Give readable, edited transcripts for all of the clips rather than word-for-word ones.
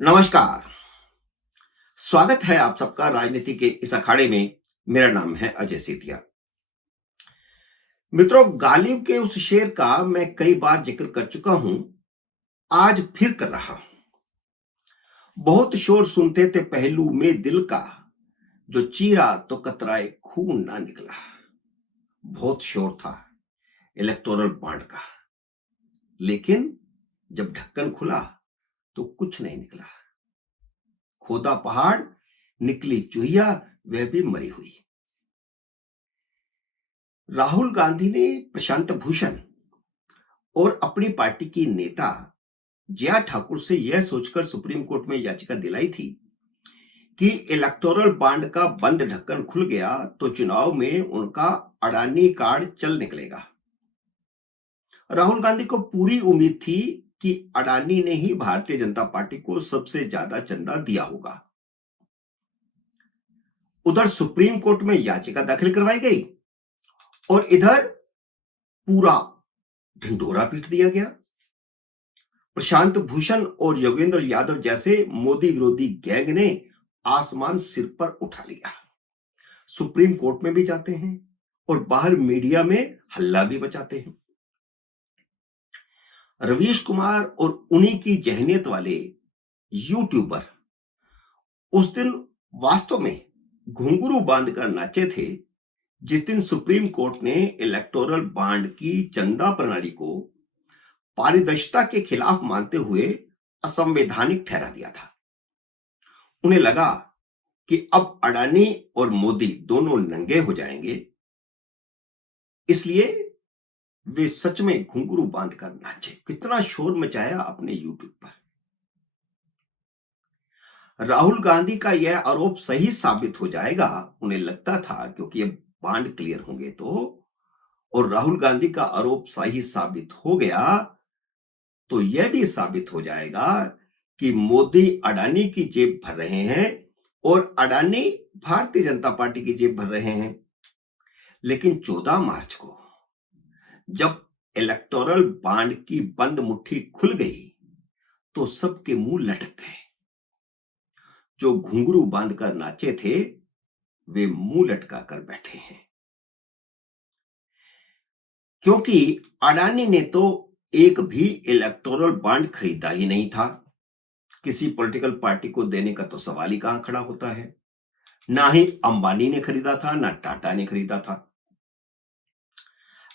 नमस्कार। स्वागत है आप सबका राजनीति के इस अखाड़े में। मेरा नाम है अजय सेतिया। मित्रों, गालिब के उस शेर का मैं कई बार जिक्र कर चुका हूं, आज फिर कर रहा हूं। बहुत शोर सुनते थे पहलू में दिल का, जो चीरा तो कतराए खून ना निकला। बहुत शोर था इलेक्टोरल बॉन्ड का, लेकिन जब ढक्कन खुला तो कुछ नहीं निकला। खोदा पहाड़, निकली चूहिया, वह भी मरी हुई। राहुल गांधी ने प्रशांत भूषण और अपनी पार्टी की नेता जया ठाकुर से यह सोचकर सुप्रीम कोर्ट में याचिका दिलाई थी कि इलेक्टोरल बॉन्ड का बंद ढक्कन खुल गया तो चुनाव में उनका अडानी कार्ड चल निकलेगा। राहुल गांधी को पूरी उम्मीद थी कि अडानी ने ही भारतीय जनता पार्टी को सबसे ज्यादा चंदा दिया होगा। उधर सुप्रीम कोर्ट में याचिका दाखिल करवाई गई और इधर पूरा ढिंढोरा पीट दिया गया। प्रशांत भूषण और योगेंद्र यादव जैसे मोदी विरोधी गैंग ने आसमान सिर पर उठा लिया। सुप्रीम कोर्ट में भी जाते हैं और बाहर मीडिया में हल्ला भी मचाते हैं। रवीश कुमार और उन्हीं की जहनियत वाले यूट्यूबर उस दिन वास्तव में घुंघरू बांधकर नाचे थे, जिस दिन सुप्रीम कोर्ट ने इलेक्टोरल बॉन्ड की चंदा प्रणाली को पारदर्शिता के खिलाफ मानते हुए असंवैधानिक ठहरा दिया था। उन्हें लगा कि अब अडानी और मोदी दोनों नंगे हो जाएंगे, इसलिए वे सच में घुंघरू बांधकर नाचे। कितना शोर मचाया अपने यूट्यूब पर। राहुल गांधी का यह आरोप सही साबित हो जाएगा, उन्हें लगता था, क्योंकि अब बॉन्ड क्लियर होंगे तो, और राहुल गांधी का आरोप सही साबित हो गया तो यह भी साबित हो जाएगा कि मोदी अडानी की जेब भर रहे हैं और अडानी भारतीय जनता पार्टी की जेब भर रहे हैं। लेकिन 14 मार्च को जब इलेक्टोरल बॉन्ड की बंद मुट्ठी खुल गई तो सबके मुंह लटक गए। जो घुंघरू बांधकर नाचे थे वे मुंह लटका कर बैठे हैं, क्योंकि अडानी ने तो एक भी इलेक्टोरल बॉन्ड खरीदा ही नहीं था। किसी पॉलिटिकल पार्टी को देने का तो सवाल ही कहां खड़ा होता है। ना ही अंबानी ने खरीदा था, ना टाटा ने खरीदा था।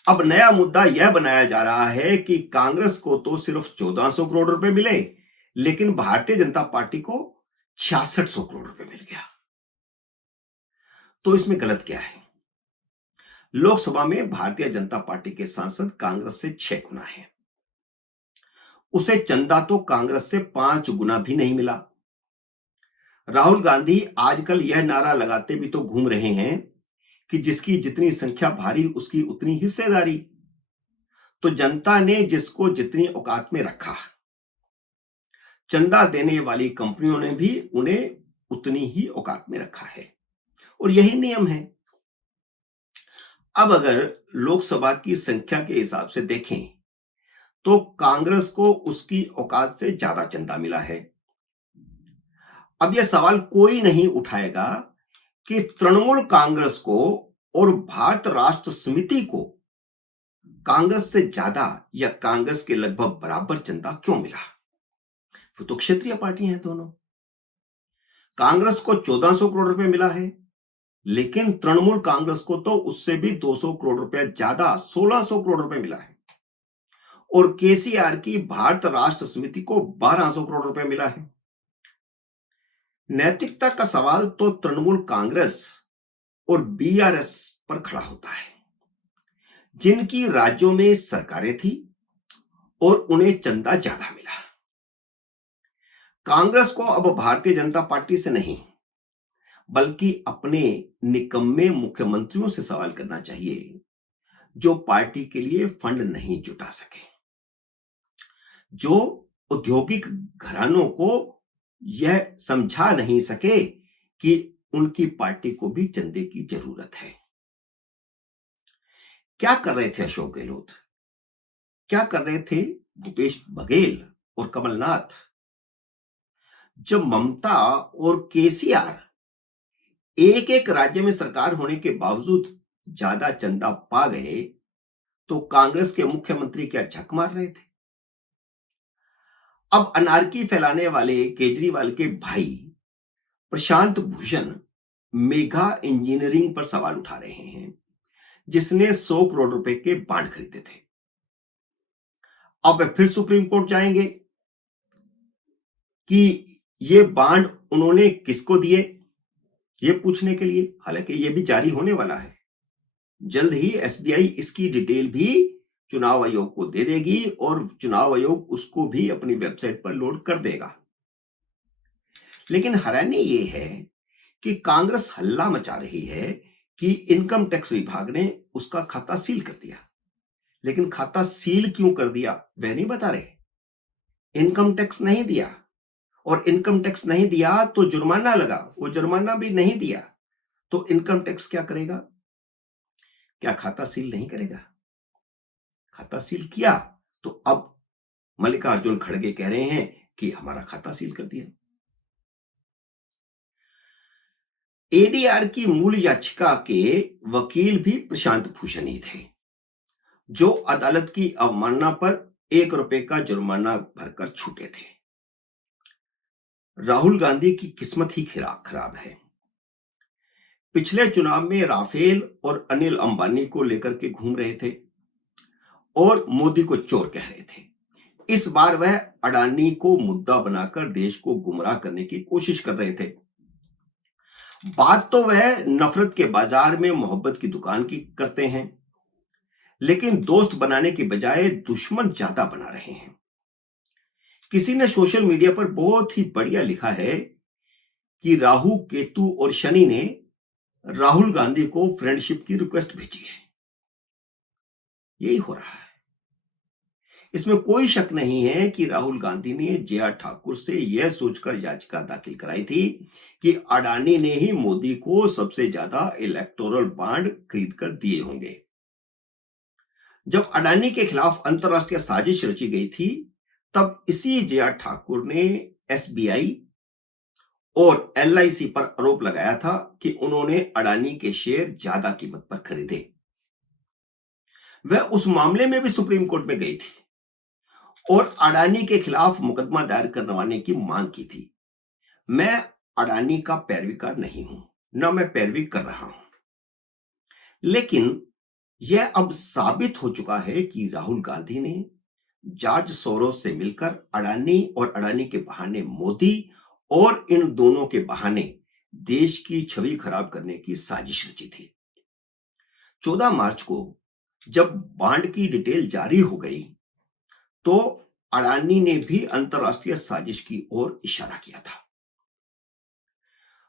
अब नया मुद्दा यह बनाया जा रहा है कि कांग्रेस को तो सिर्फ 1400 करोड़ रुपए मिले, लेकिन भारतीय जनता पार्टी को 6600 करोड़ रुपए मिल गया। तो इसमें गलत क्या है? लोकसभा में भारतीय जनता पार्टी के सांसद कांग्रेस से 6 गुना है। उसे चंदा तो कांग्रेस से 5 गुना भी नहीं मिला। राहुल गांधी आजकल यह नारा लगाते भी तो घूम रहे हैं कि जिसकी जितनी संख्या भारी उसकी उतनी हिस्सेदारी। तो जनता ने जिसको जितनी औकात में रखा, चंदा देने वाली कंपनियों ने भी उन्हें उतनी ही औकात में रखा है, और यही नियम है। अब अगर लोकसभा की संख्या के हिसाब से देखें तो कांग्रेस को उसकी औकात से ज्यादा चंदा मिला है। अब यह सवाल कोई नहीं उठाएगा कि तृणमूल कांग्रेस को और भारत राष्ट्र समिति को कांग्रेस से ज्यादा या कांग्रेस के लगभग बराबर चंदा क्यों मिला। वो तो क्षेत्रीय पार्टी हैं दोनों। कांग्रेस को 1400 करोड़ रुपए मिला है, लेकिन तृणमूल कांग्रेस को तो उससे भी 200 करोड़ रुपए ज्यादा 1600 करोड़ रुपए मिला है। और केसीआर की भारत राष्ट्र समिति को 1200 करोड़ रुपए मिला है। नैतिकता का सवाल तो तृणमूल कांग्रेस और बीआरएस पर खड़ा होता है, जिनकी राज्यों में सरकारें थी और उन्हें चंदा ज्यादा मिला। कांग्रेस को अब भारतीय जनता पार्टी से नहीं, बल्कि अपने निकम्मे मुख्यमंत्रियों से सवाल करना चाहिए, जो पार्टी के लिए फंड नहीं जुटा सके, जो औद्योगिक घरानों को यह समझा नहीं सके कि उनकी पार्टी को भी चंदे की जरूरत है। क्या कर रहे थे अशोक गहलोत? क्या कर रहे थे भूपेश बघेल और कमलनाथ? जब ममता और केसीआर एक एक राज्य में सरकार होने के बावजूद ज्यादा चंदा पा गए, तो कांग्रेस के मुख्यमंत्री क्या झक मार रहे थे? अब अनारकी फैलाने वाले केजरीवाल के भाई प्रशांत भूषण मेगा इंजीनियरिंग पर सवाल उठा रहे हैं, जिसने 100 करोड़ रुपए के बांड खरीदे थे। अब वे फिर सुप्रीम कोर्ट जाएंगे कि ये बांड उन्होंने किसको दिए, ये पूछने के लिए। हालांकि ये भी जारी होने वाला है, जल्द ही एसबीआई इसकी डिटेल भी चुनाव आयोग को दे देगी और चुनाव आयोग उसको भी अपनी वेबसाइट पर लोड कर देगा। लेकिन हैरानी ये है कि कांग्रेस हल्ला मचा रही है कि इनकम टैक्स विभाग ने उसका खाता सील कर दिया। लेकिन खाता सील क्यों कर दिया वह नहीं बता रहे। इनकम टैक्स नहीं दिया, और इनकम टैक्स नहीं दिया तो जुर्माना लगा, वो जुर्माना भी नहीं दिया तो इनकम टैक्स क्या करेगा? क्या खाता सील नहीं करेगा? खाता सील किया तो अब मल्लिकार्जुन खड़गे कह रहे हैं कि हमारा खाता सील कर दिया। एडीआर की मूल याचिका के वकील भी प्रशांत भूषण ही थे, जो अदालत की अवमानना पर ₹1 का जुर्माना भरकर छूटे थे। राहुल गांधी की किस्मत ही खराब है। पिछले चुनाव में राफेल और अनिल अंबानी को लेकर के घूम रहे थे और मोदी को चोर कह रहे थे। इस बार वह अडानी को मुद्दा बनाकर देश को गुमराह करने की कोशिश कर रहे थे। बात तो वह नफरत के बाजार में मोहब्बत की दुकान की करते हैं, लेकिन दोस्त बनाने के बजाय दुश्मन ज्यादा बना रहे हैं। किसी ने सोशल मीडिया पर बहुत ही बढ़िया लिखा है कि राहु, केतु और शनि ने राहुल गांधी को फ्रेंडशिप की रिक्वेस्ट भेजी है। यही हो रहा है। इसमें कोई शक नहीं है कि राहुल गांधी ने जे आर ठाकुर से यह सोचकर याचिका दाखिल कराई थी कि अडानी ने ही मोदी को सबसे ज्यादा इलेक्टोरल बॉन्ड खरीद कर दिए होंगे। जब अडानी के खिलाफ अंतरराष्ट्रीय साजिश रची गई थी, तब इसी जे आर ठाकुर ने एसबीआई और एलआईसी पर आरोप लगाया था कि उन्होंने अडानी के शेयर ज्यादा कीमत पर खरीदे। वह उस मामले में भी सुप्रीम कोर्ट में गई थी और अडानी के खिलाफ मुकदमा दायर करवाने की मांग की थी। मैं अडानी का पैरवीकार नहीं हूं, न मैं पैरवी कर रहा हूं, लेकिन यह अब साबित हो चुका है कि राहुल गांधी ने जॉर्ज सोरोस से मिलकर अडानी और अडानी के बहाने मोदी और इन दोनों के बहाने देश की छवि खराब करने की साजिश रची थी। 14 मार्च को जब बॉन्ड की डिटेल जारी हो गई, तो अडानी ने भी अंतरराष्ट्रीय साजिश की ओर इशारा किया था।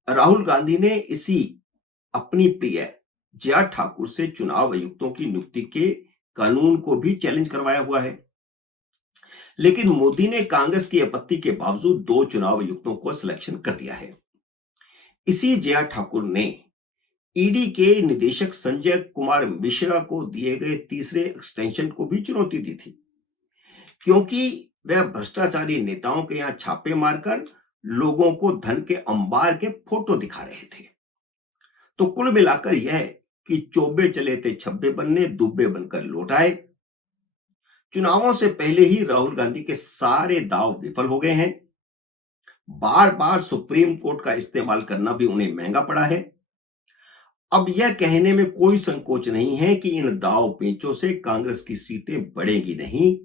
राहुल गांधी ने इसी अपनी प्रिय जे आर ठाकुर से चुनाव आयुक्तों की नियुक्ति के कानून को भी चैलेंज करवाया हुआ है। लेकिन मोदी ने कांग्रेस की आपत्ति के बावजूद 2 चुनाव आयुक्तों को सिलेक्शन कर दिया है। इसी जे आर ठाकुर ने ईडी के निदेशक संजय कुमार मिश्रा को दिए गए तीसरे एक्सटेंशन को भी चुनौती दी थी, क्योंकि वह भ्रष्टाचारी नेताओं के यहां छापे मारकर लोगों को धन के अंबार के फोटो दिखा रहे थे। तो कुल मिलाकर यह कि चोबे चले थे छब्बे बनने, दुब्बे बनकर लौट आए। चुनावों से पहले ही राहुल गांधी के सारे दांव विफल हो गए हैं। बार बार सुप्रीम कोर्ट का इस्तेमाल करना भी उन्हें महंगा पड़ा है। अब यह कहने में कोई संकोच नहीं है कि इन दांव पेचों से कांग्रेस की सीटें बढ़ेगी नहीं,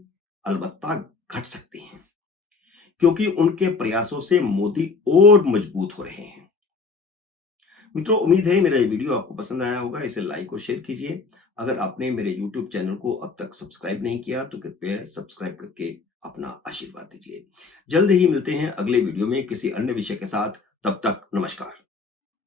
अलबत्ता घट सकती हैं, क्योंकि उनके प्रयासों से मोदी और मजबूत हो रहे हैं। मित्रों, उम्मीद है मेरा ये वीडियो आपको पसंद आया होगा। इसे लाइक और शेयर कीजिए। अगर आपने मेरे YouTube चैनल को अब तक सब्सक्राइब नहीं किया तो कृपया सब्सक्राइब करके अपना आशीर्वाद दीजिए। जल्द ही मिलते हैं अगले वीडियो में किसी अन्य विषय के साथ। तब तक नमस्कार।